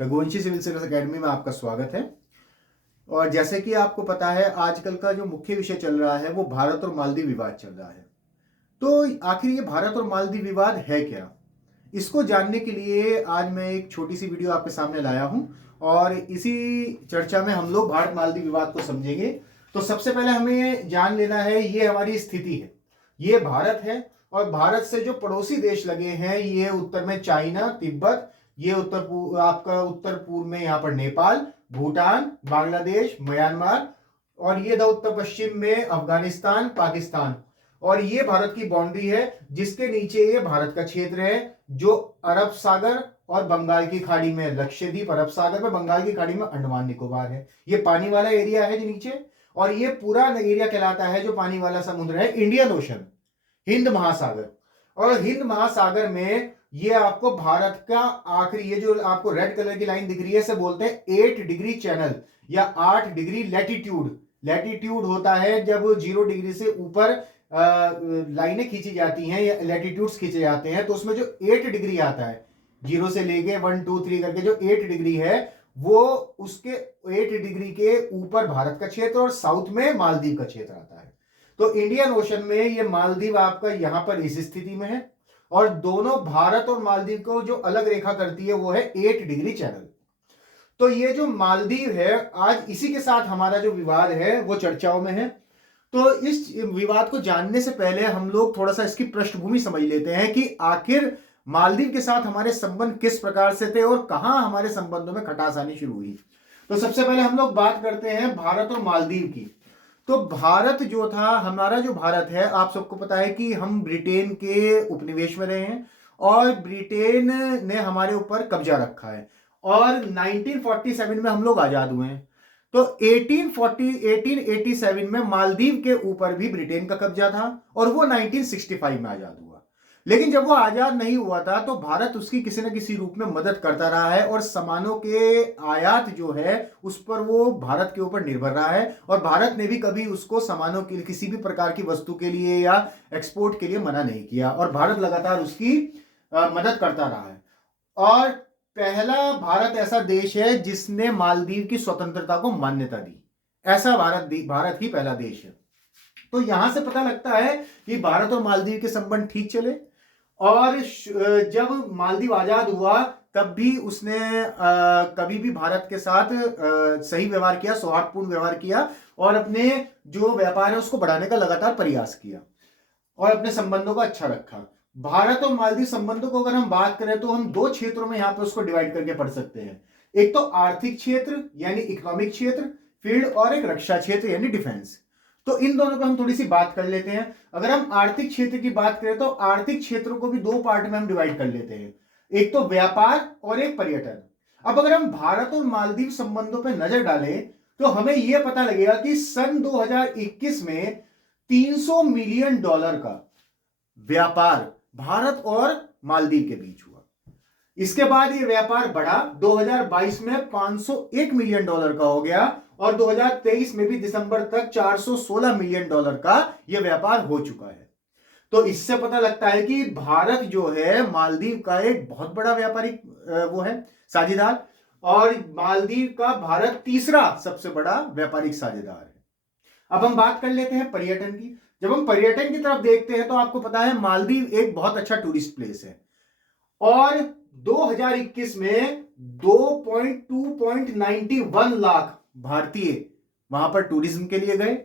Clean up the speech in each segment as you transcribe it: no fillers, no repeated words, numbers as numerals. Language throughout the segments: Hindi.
रघुवंशी सिविल सर्विस एकेडमी में आपका स्वागत है। और जैसे कि आपको पता है, आजकल का जो मुख्य विषय चल रहा है वो भारत और मालदीव विवाद चल रहा है। तो आखिर ये भारत और मालदीव विवाद है क्या, इसको जानने के लिए आज मैं एक छोटी सी वीडियो आपके सामने लाया हूं और इसी चर्चा में हम लोग भारत मालदीव विवाद को समझेंगे। तो सबसे पहले हमें जान लेना है, ये हमारी स्थिति है, ये भारत है और भारत से जो पड़ोसी देश लगे हैं, ये उत्तर में चाइना, तिब्बत, ये आपका उत्तर पूर्व में यहाँ पर नेपाल, भूटान, बांग्लादेश, म्यांमार, और ये उत्तर पश्चिम में अफगानिस्तान, पाकिस्तान, और ये भारत की बाउंड्री है जिसके नीचे ये भारत का क्षेत्र है जो अरब सागर और बंगाल की खाड़ी में लक्षद्वीप, अरब सागर में, बंगाल की खाड़ी में अंडमान निकोबार है। ये पानी वाला एरिया है जो नीचे, और ये पूरा एरिया कहलाता है जो पानी वाला समुद्र है इंडियन ओशन, हिंद महासागर। और हिंद महासागर में ये आपको भारत का आखिरी, ये जो आपको रेड कलर की लाइन दिख रही है, इसे बोलते हैं 8 डिग्री चैनल या 8 डिग्री लैटिट्यूड। लैटिट्यूड होता है जब 0 डिग्री से ऊपर लाइनें खींची जाती हैं या लैटिट्यूड्स खींचे जाते हैं, तो उसमें जो 8 डिग्री आता है, 0 से लेके 1 2 3 करके जो 8 डिग्री है, वो उसके 8 डिग्री के ऊपर भारत का क्षेत्र और साउथ में मालदीव का क्षेत्र आता है। तो इंडियन ओशन में ये मालदीव आपका यहां पर इस स्थिति में है, और दोनों भारत और मालदीव को जो अलग रेखा करती है वो है 8 डिग्री चैनल। तो ये जो मालदीव है, आज इसी के साथ हमारा जो विवाद है वो चर्चाओं में है। तो इस विवाद को जानने से पहले हम लोग थोड़ा सा इसकी पृष्ठभूमि समझ लेते हैं कि आखिर मालदीव के साथ हमारे संबंध किस प्रकार से थे और कहां हमारे संबंधों में खटास आनी शुरू हुई। तो सबसे पहले हम लोग बात करते हैं भारत और मालदीव की। तो भारत जो था, हमारा जो भारत है, आप सबको पता है कि हम ब्रिटेन के उपनिवेश में रहे हैं और ब्रिटेन ने हमारे ऊपर कब्जा रखा है, और 1947 में हम लोग आजाद हुए हैं। तो 1887 में मालदीव के ऊपर भी ब्रिटेन का कब्जा था और वो 1965 में आजाद हुआ। लेकिन जब वो आजाद नहीं हुआ था तो भारत उसकी किसी न किसी रूप में मदद करता रहा है, और सामानों के आयात जो है उस पर वो भारत के ऊपर निर्भर रहा है, और भारत ने भी कभी उसको सामानों के किसी भी प्रकार की वस्तु के लिए या एक्सपोर्ट के लिए मना नहीं किया, और भारत लगातार उसकी मदद करता रहा है। और पहला भारत ऐसा देश है जिसने मालदीव की स्वतंत्रता को मान्यता दी, ऐसा भारत ही पहला देश है। तो यहां से पता लगता है कि भारत और मालदीव के संबंध ठीक चले, और जब मालदीव आजाद हुआ तब भी उसने कभी भी भारत के साथ सही व्यवहार किया, सौहार्दपूर्ण व्यवहार किया, और अपने जो व्यापार है उसको बढ़ाने का लगातार प्रयास किया और अपने संबंधों को अच्छा रखा। भारत और मालदीव संबंधों को अगर हम बात करें तो हम 2 क्षेत्रों में यहां पर उसको डिवाइड करके पढ़ सकते हैं। एक तो आर्थिक क्षेत्र यानी इकोनॉमिक क्षेत्र, फील्ड, और एक रक्षा क्षेत्र यानी डिफेंस। तो इन दोनों पर हम थोड़ी सी बात कर लेते हैं। अगर हम आर्थिक क्षेत्र की बात करें तो आर्थिक क्षेत्रों को भी 2 पार्ट में हम डिवाइड कर लेते हैं, एक तो व्यापार और एक पर्यटन। अब अगर हम भारत और मालदीव संबंधों पर नजर डालें तो हमें यह पता लगेगा कि सन 2021 में $300 मिलियन का व्यापार भारत और मालदीव के बीच हुआ। इसके बाद यह व्यापार बढ़ा, 2022 में $501 मिलियन का हो गया, और 2023 में भी दिसंबर तक $416 मिलियन का यह व्यापार हो चुका है। तो इससे पता लगता है कि भारत जो है मालदीव का एक बहुत बड़ा व्यापारिक वो है साझेदार, और मालदीव का भारत तीसरा सबसे बड़ा व्यापारिक साझेदार है। अब हम बात कर लेते हैं पर्यटन की। जब हम पर्यटन की तरफ देखते हैं तो आपको पता है मालदीव एक बहुत अच्छा टूरिस्ट प्लेस है, और 2021 में 2.91 लाख भारतीय वहां पर टूरिज्म के लिए गए।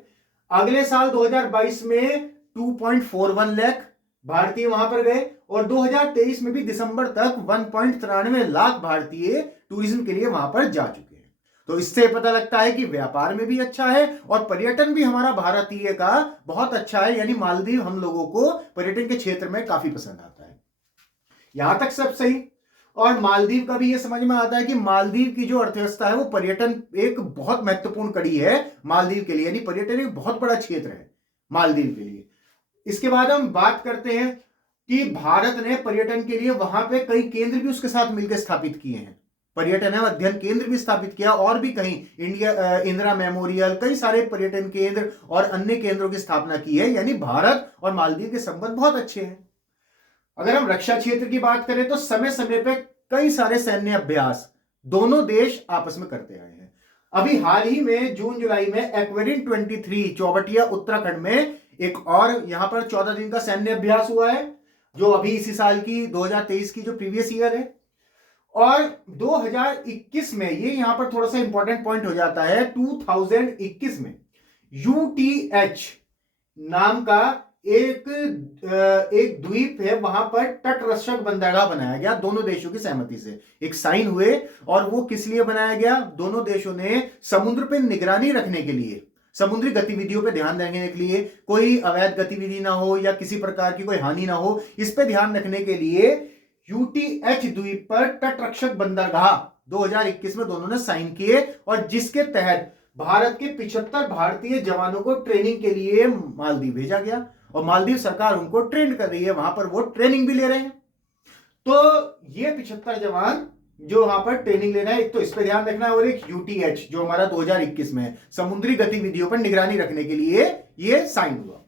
अगले साल 2022 में 2.41 लाख भारतीय वहां पर गए, और 2023 में भी दिसंबर तक 1.93 लाख भारतीय टूरिज्म के लिए वहां पर जा चुके हैं। तो इससे पता लगता है कि व्यापार में भी अच्छा है और पर्यटन भी हमारा भारतीय का बहुत अच्छा है, यानी मालदीव हम लोगों को पर्यटन के क्षेत्र में काफी पसंद आता है। यहां तक सब सही। और मालदीव का भी यह समझ में आता है कि मालदीव की जो अर्थव्यवस्था है वो पर्यटन एक बहुत महत्वपूर्ण कड़ी है मालदीव के लिए, यानी पर्यटन एक बहुत बड़ा क्षेत्र है मालदीव के लिए। इसके बाद हम बात करते हैं कि भारत ने पर्यटन के लिए वहां पे कई केंद्र भी उसके साथ मिलकर स्थापित किए हैं, पर्यटन एवं अध्ययन केंद्र भी स्थापित किया, और भी कहीं इंदिरा मेमोरियल, कई सारे पर्यटन केंद्र और अन्य केंद्रों की स्थापना की है, यानी भारत और मालदीव के संबंध बहुत अच्छे हैं। अगर हम रक्षा क्षेत्र की बात करें तो समय समय पे कई सारे सैन्य अभ्यास दोनों देश आपस में करते आए हैं। अभी हाल ही में जून जुलाई में एक्वेरिन 23 चौबटिया उत्तराखंड में एक और यहां पर 14 दिन का सैन्य अभ्यास हुआ है, जो अभी इसी साल की 2023 की जो प्रीवियस ईयर है। और 2021 में ये यहां पर थोड़ा सा इंपॉर्टेंट पॉइंट हो जाता है, 2021 में यूटीएच नाम का एक द्वीप है, वहां पर तटरक्षक बंदरगाह बनाया गया दोनों देशों की सहमति से, एक साइन हुए। और वो किस लिए बनाया गया? दोनों देशों ने समुद्र पर निगरानी रखने के लिए, समुद्री गतिविधियों पर ध्यान रखने के लिए, कोई अवैध गतिविधि ना हो या किसी प्रकार की कोई हानि ना हो, इस पर ध्यान रखने के लिए यूटीएच द्वीप पर तटरक्षक बंदरगाह 2021 में दोनों ने साइन किए, और जिसके तहत भारत के 75 भारतीय जवानों को ट्रेनिंग के लिए मालदीव भेजा गया, और मालदीव सरकार उनको ट्रेन कर रही है, वहां पर वो ट्रेनिंग भी ले रहे हैं। तो ये 75 जवान जो वहां पर ट्रेनिंग ले रहे हैं, एक तो इस पर ध्यान रखना है, और एक यूटीएच जो हमारा 2021 में समुद्री गतिविधियों पर निगरानी रखने के लिए ये साइन हुआ।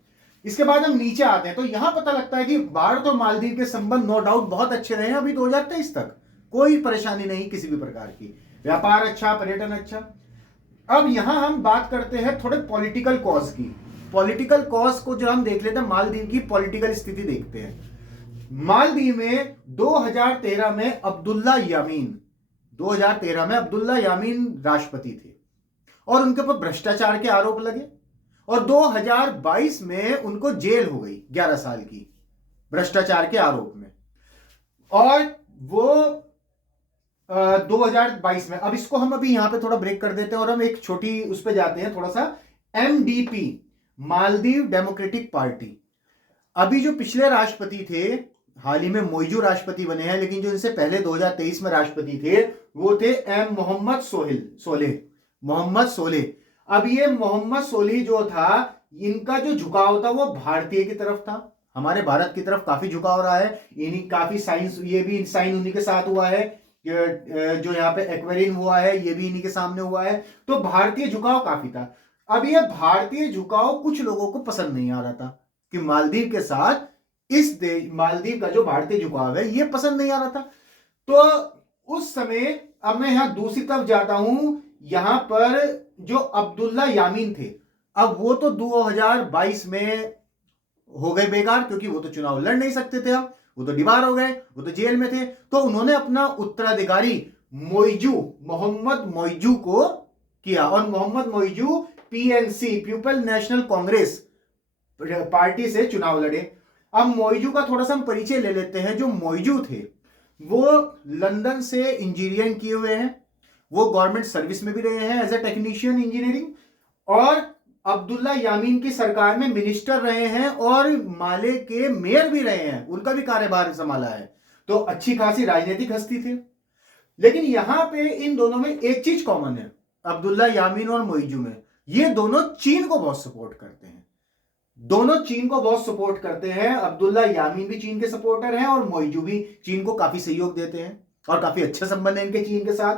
इसके बाद हम नीचे आते हैं तो यहां पता लगता है कि भारत और मालदीव के संबंध नो डाउट बहुत अच्छे रहे हैं अभी 2023 तक, कोई परेशानी नहीं किसी भी प्रकार की, व्यापार अच्छा, पर्यटन अच्छा। अब यहां हम बात करते हैं थोड़े पॉलिटिकल कॉज की। पॉलिटिकल कॉज को जो हम देख लेते हैं, मालदीव की पॉलिटिकल स्थिति देखते हैं। मालदीव में 2013 में अब्दुल्ला यामीन राष्ट्रपति थे, और उनके ऊपर भ्रष्टाचार के आरोप लगे, और 2022 में उनको जेल हो गई 11 साल की भ्रष्टाचार के आरोप में। और वो 2022 में, अब इसको हम अभी यहां पे थोड़ा ब्रेक कर देते हैं और हम एक छोटी उस पे जाते हैं थोड़ा सा। एमडीपी, मालदीव डेमोक्रेटिक पार्टी, अभी जो पिछले राष्ट्रपति थे, हाल ही में मोइजू राष्ट्रपति बने हैं, लेकिन जो इनसे पहले 2023 में राष्ट्रपति थे वो थे मोहम्मद सोलेह। अब ये मोहम्मद सोलेह जो था, इनका जो झुकाव था वो भारतीय की तरफ था, हमारे भारत की तरफ काफी झुकाव रहा है। इन्हीं काफी साइंस, ये भी साइन उन्हीं के साथ हुआ है, जो यहाँ पे एक्वेरिन हुआ है ये भी इन्हीं के सामने हुआ है, तो भारतीय झुकाव काफी था। अब ये भारतीय झुकाव कुछ लोगों को पसंद नहीं आ रहा था कि मालदीव के साथ इस देश, मालदीव का जो भारतीय झुकाव है ये पसंद नहीं आ रहा था। तो उस समय, अब मैं यहां दूसरी तरफ जाता हूं, यहां पर जो अब्दुल्ला यामीन थे, अब वो तो 2022 में हो गए बेकार, क्योंकि वो तो चुनाव लड़ नहीं सकते थे, अब वो तो डिबार हो गए, वो तो जेल में थे। तो उन्होंने अपना उत्तराधिकारी मोहम्मद मोइजू को किया, और Mohamed Muizzu PNC, people national congress party से चुनाव लड़े। अब मोइजू का थोड़ा सा हम परिचय ले लेते हैं। जो मोइजू थे वो लंदन से इंजीनियरिंग किए हुए हैं, वो गवर्नमेंट सर्विस में भी रहे हैं एज ए टेक्नीशियन इंजीनियरिंग, और अब्दुल्ला यामीन की सरकार में मिनिस्टर रहे हैं, और माले के मेयर भी रहे हैं, उनका भी कार्यभार संभाला है। तो अच्छी खासी राजनीतिक हस्ती थे। लेकिन यहां पे इन दोनों में एक चीज कॉमन है, अब्दुल्ला यामीन और मोइजू में, ये दोनों चीन को बहुत सपोर्ट करते हैं। दोनों चीन को बहुत सपोर्ट करते हैं। अब्दुल्ला यामीन भी चीन के सपोर्टर हैं, और मोइजू भी चीन को काफी सहयोग देते हैं, और काफी अच्छे संबंध है इनके चीन के साथ।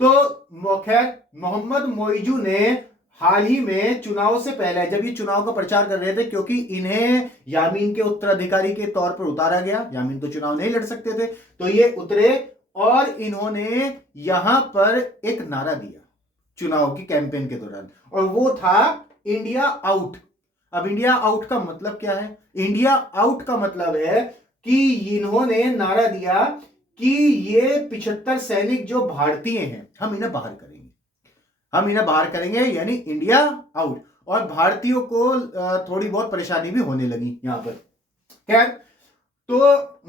तो खैर, मोहम्मद मोइजू ने हाल ही में चुनाव से पहले, जब ये चुनाव का प्रचार कर रहे थे, क्योंकि इन्हें यामीन के उत्तराधिकारी के तौर पर उतारा गया, यामीन तो चुनाव नहीं लड़ सकते थे, तो ये उतरे, और इन्होंने यहां पर एक नारा दिया चुनाव की कैंपेन के दौरान, और वो था इंडिया आउट। अब इंडिया आउट का मतलब क्या है? इंडिया आउट का मतलब है कि इन्होंने नारा दिया कि ये 75 सैनिक जो भारतीय हैं, हम इन्हें बाहर करेंगे, यानी इंडिया आउट। और भारतीयों को थोड़ी बहुत परेशानी भी होने लगी यहां पर। खैर, तो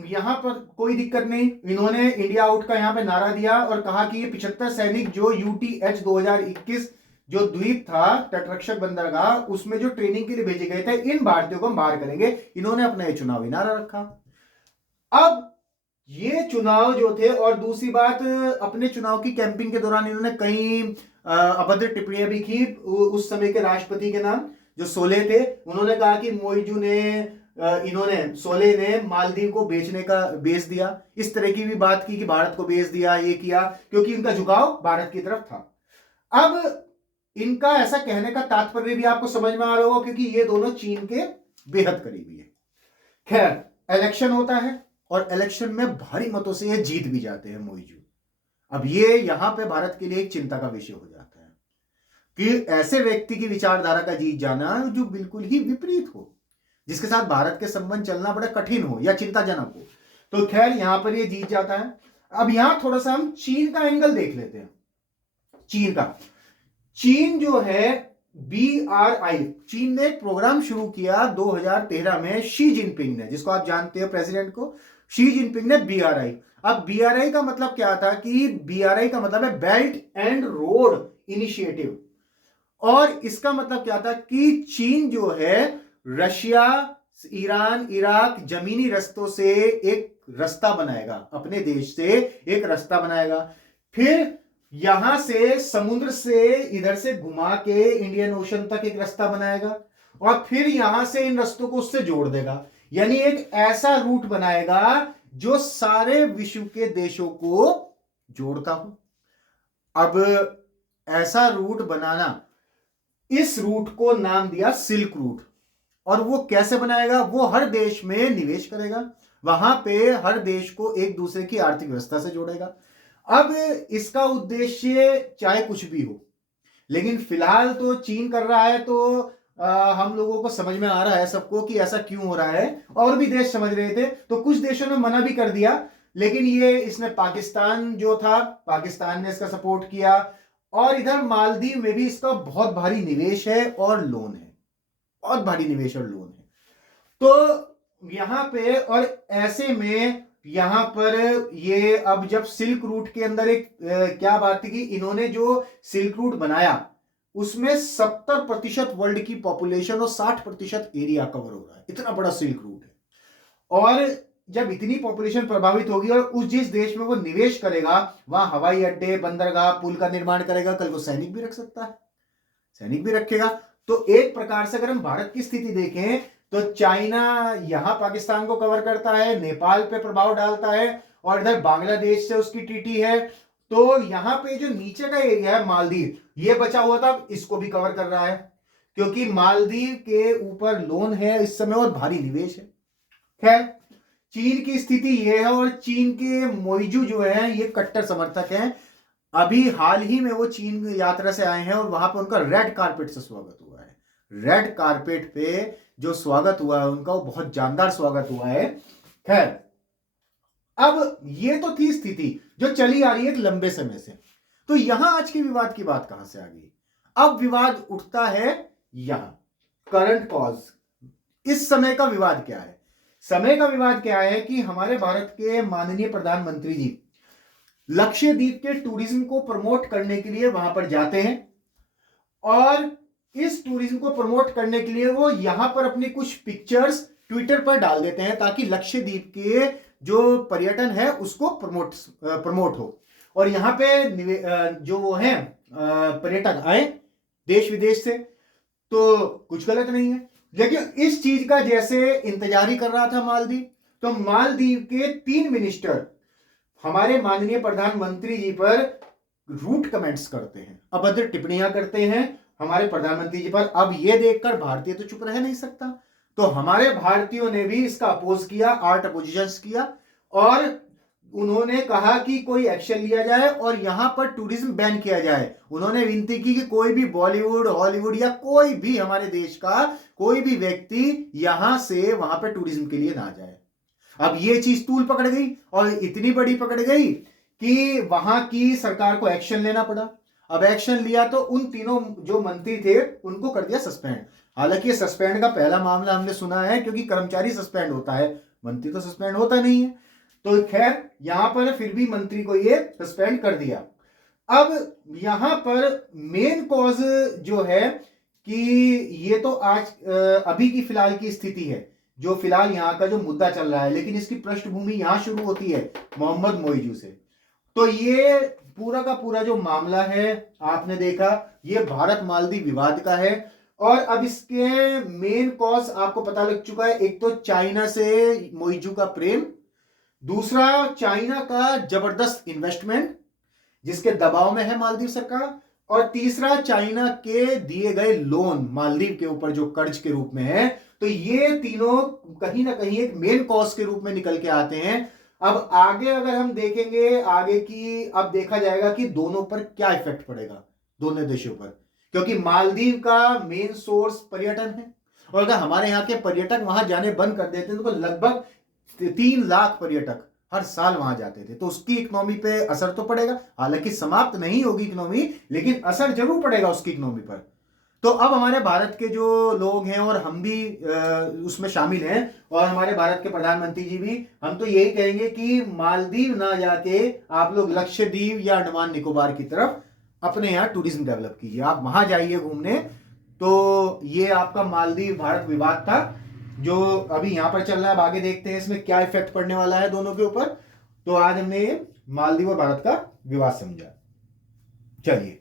यहां पर कोई दिक्कत नहीं, इन्होंने इंडिया आउट का यहां पे नारा दिया और कहा कि ये 75 सैनिक जो यूटीएच 2021 जो द्वीप था तटरक्षक बंदरगाह, उसमें जो ट्रेनिंग के लिए भेजे गए थे, इन भारतीयों को हम बाहर करेंगे। इन्होंने अपना ये चुनावी नारा रखा। अब ये चुनाव जो थे, और दूसरी बात, अपने चुनाव की कैंपिंग के दौरान इन्होंने कई अभद्र टिप्पणियां भी की उस समय के राष्ट्रपति के नाम, जो सोलेह थे। उन्होंने कहा कि मोइजू ने सोलेह ने मालदीव को बेच दिया, इस तरह की भी बात की कि भारत को बेच दिया, ये किया, क्योंकि इनका झुकाव भारत की तरफ था। अब इनका ऐसा कहने का तात्पर्य भी आपको समझ में आ रहा होगा, क्योंकि ये दोनों चीन के बेहद करीबी है। खैर, इलेक्शन होता है, और इलेक्शन में भारी मतों से ये जीत भी जाते हैं मोइजू। अब ये यहां पे भारत के लिए एक चिंता का विषय हो जाता है कि ऐसे व्यक्ति की विचारधारा का जीत जाना जो बिल्कुल ही विपरीत हो, जिसके साथ भारत के संबंध चलना बड़ा कठिन हो या चिंताजनक हो, तो खैर यहां पर ये जीत जाता है। अब यहां थोड़ा सा हम चीन का एंगल देख लेते हैं। चीन जो है BRI, चीन ने एक प्रोग्राम शुरू किया 2013 में, शी जिनपिंग ने, जिसको आप जानते हो प्रेसिडेंट को, शी जिनपिंग ने BRI। अब BRI का मतलब क्या था कि BRI का मतलब है बेल्ट एंड रोड इनिशिएटिव, और इसका मतलब क्या था कि चीन जो है रशिया, ईरान, इराक जमीनी रस्तों से एक रास्ता बनाएगा, अपने देश से एक रास्ता बनाएगा, फिर यहां से समुद्र से इधर से घुमा के इंडियन ओशन तक एक रास्ता बनाएगा, और फिर यहां से इन रास्तों को उससे जोड़ देगा। यानी एक ऐसा रूट बनाएगा जो सारे विश्व के देशों को जोड़ता हो। अब ऐसा रूट बनाना, इस रूट को नाम दिया सिल्क रूट। और वो कैसे बनाएगा? वो हर देश में निवेश करेगा, वहां पे हर देश को एक दूसरे की आर्थिक व्यवस्था से जोड़ेगा। अब इसका उद्देश्य चाहे कुछ भी हो, लेकिन फिलहाल तो चीन कर रहा है, तो हम लोगों को समझ में आ रहा है सबको कि ऐसा क्यों हो रहा है, और भी देश समझ रहे थे, तो कुछ देशों ने मना भी कर दिया, लेकिन ये इसने पाकिस्तान जो था, पाकिस्तान ने इसका सपोर्ट किया, और इधर मालदीव में भी इसका बहुत भारी निवेश है और लोन है, बहुत भारी निवेश और लोन है। तो यहां पे, और ऐसे में यहां पर ये अब जब सिल्क रूट के अंदर एक क्या बात थी कि इन्होंने जो सिल्क रूट बनाया उसमें 70% वर्ल्ड की पॉपुलेशन और 60% एरिया कवर हो रहा है, इतना बड़ा सिल्क रूट है। और जब इतनी पॉपुलेशन प्रभावित होगी और उस जिस देश में वो निवेश करेगा वहां हवाई अड्डे, बंदरगाह, पुल का निर्माण करेगा, कल को सैनिक भी रख सकता है, सैनिक भी रखेगा। तो एक प्रकार से अगर हम भारत की स्थिति देखें तो चाइना यहां पाकिस्तान को कवर करता है, नेपाल पे प्रभाव डालता है, और इधर बांग्लादेश से उसकी ट्रीटी है। तो यहां पे जो नीचे का एरिया है मालदीव, ये बचा हुआ था, इसको भी कवर कर रहा है, क्योंकि मालदीव के ऊपर लोन है इस समय और भारी निवेश है। खैर, चीन की स्थिति ये है, और चीन के मोइजू जो है ये कट्टर समर्थक हैं। अभी हाल ही में वो चीन यात्रा से आए हैं और वहां पर उनका रेड कारपेट से स्वागत हुआ है। रेड कारपेट पे जो स्वागत हुआ है उनका, वो बहुत जानदार स्वागत हुआ है। खैर, अब ये तो थी स्थिति जो चली आ रही है एक लंबे समय से। तो यहां आज के विवाद की बात कहां से आ गई? अब विवाद उठता है यहां, करंट कॉज। इस समय का विवाद क्या है? समय का विवाद क्या है कि हमारे भारत के माननीय प्रधानमंत्री जी लक्षद्वीप के टूरिज्म को प्रमोट करने के लिए वहां पर जाते हैं, और इस टूरिज्म को प्रमोट करने के लिए वो यहां पर अपनी कुछ पिक्चर्स ट्विटर पर डाल देते हैं, ताकि लक्षद्वीप के जो पर्यटन है उसको प्रमोट हो, और यहां पे जो वो है पर्यटक आए देश विदेश से, तो कुछ गलत नहीं है। लेकिन इस चीज का जैसे इंतजार ही कर रहा था मालदीव, तो मालदीव के 3 मिनिस्टर हमारे माननीय प्रधानमंत्री जी पर रूट कमेंट्स करते हैं, अभद्र टिप्पणियां करते हैं हमारे प्रधानमंत्री जी पर। अब यह देखकर भारतीय तो चुप रह नहीं सकता, तो हमारे भारतीयों ने भी इसका अपोज किया, आर्ट अपोजिशन किया, और उन्होंने कहा कि कोई एक्शन लिया जाए और यहां पर टूरिज्म बैन किया जाए। उन्होंने विनती की कि कोई भी बॉलीवुड, हॉलीवुड या कोई भी हमारे देश का कोई भी व्यक्ति यहां से वहां पर टूरिज्म के लिए ना जाए। अब ये चीज तूल पकड़ गई, और इतनी बड़ी पकड़ गई कि वहां की सरकार को एक्शन लेना पड़ा। अब एक्शन लिया तो उन तीनों जो मंत्री थे उनको कर दिया सस्पेंड। हालांकि ये सस्पेंड का पहला मामला हमने सुना है, क्योंकि कर्मचारी सस्पेंड होता है, मंत्री तो सस्पेंड होता नहीं है। तो खैर, यहां पर फिर भी मंत्री को ये सस्पेंड कर दिया। अब यहां पर मेन कॉज जो है कि ये तो आज अभी की फिलहाल की स्थिति है, जो फिलहाल यहां का जो मुद्दा चल रहा है, लेकिन इसकी पृष्ठभूमि यहां शुरू होती है मोहम्मद मोइजू से। तो ये पूरा का पूरा जो मामला है आपने देखा, ये भारत मालदीव विवाद का है, और अब इसके मेन कॉज आपको पता लग चुका है। एक तो चाइना से मोइजू का प्रेम, दूसरा चाइना का जबरदस्त इन्वेस्टमेंट जिसके दबाव में है मालदीव सरकार, और तीसरा चाइना के दिए गए लोन मालदीव के ऊपर जो कर्ज के रूप में है। तो ये तीनों कहीं ना कहीं एक मेन कॉज के रूप में निकल के आते हैं। अब आगे अगर हम देखेंगे आगे की, अब देखा जाएगा कि दोनों पर क्या इफेक्ट पड़ेगा, दोनों देशों पर, क्योंकि मालदीव का मेन सोर्स पर्यटन है और अगर हमारे यहाँ के पर्यटक वहां जाने बंद कर देते हैं तो लगभग 3 लाख पर्यटक हर साल वहां जाते थे, तो उसकी इकोनॉमी पे असर तो पड़ेगा। हालांकि समाप्त नहीं होगी इकोनॉमी, लेकिन असर जरूर पड़ेगा उसकी इकोनॉमी पर। तो अब हमारे भारत के जो लोग हैं और हम भी उसमें शामिल हैं और हमारे भारत के प्रधानमंत्री जी भी, हम तो यही कहेंगे कि मालदीव ना जाके आप लोग लक्षद्वीप या अंडमान निकोबार की तरफ अपने यहाँ टूरिज्म डेवलप कीजिए, आप वहां जाइए घूमने। तो ये आपका मालदीव भारत विवाद था जो अभी यहां पर चल रहा है। अब आगे देखते हैं इसमें क्या इफेक्ट पड़ने वाला है दोनों के ऊपर। तो आज हमने मालदीव और भारत का विवाद समझा। चलिए।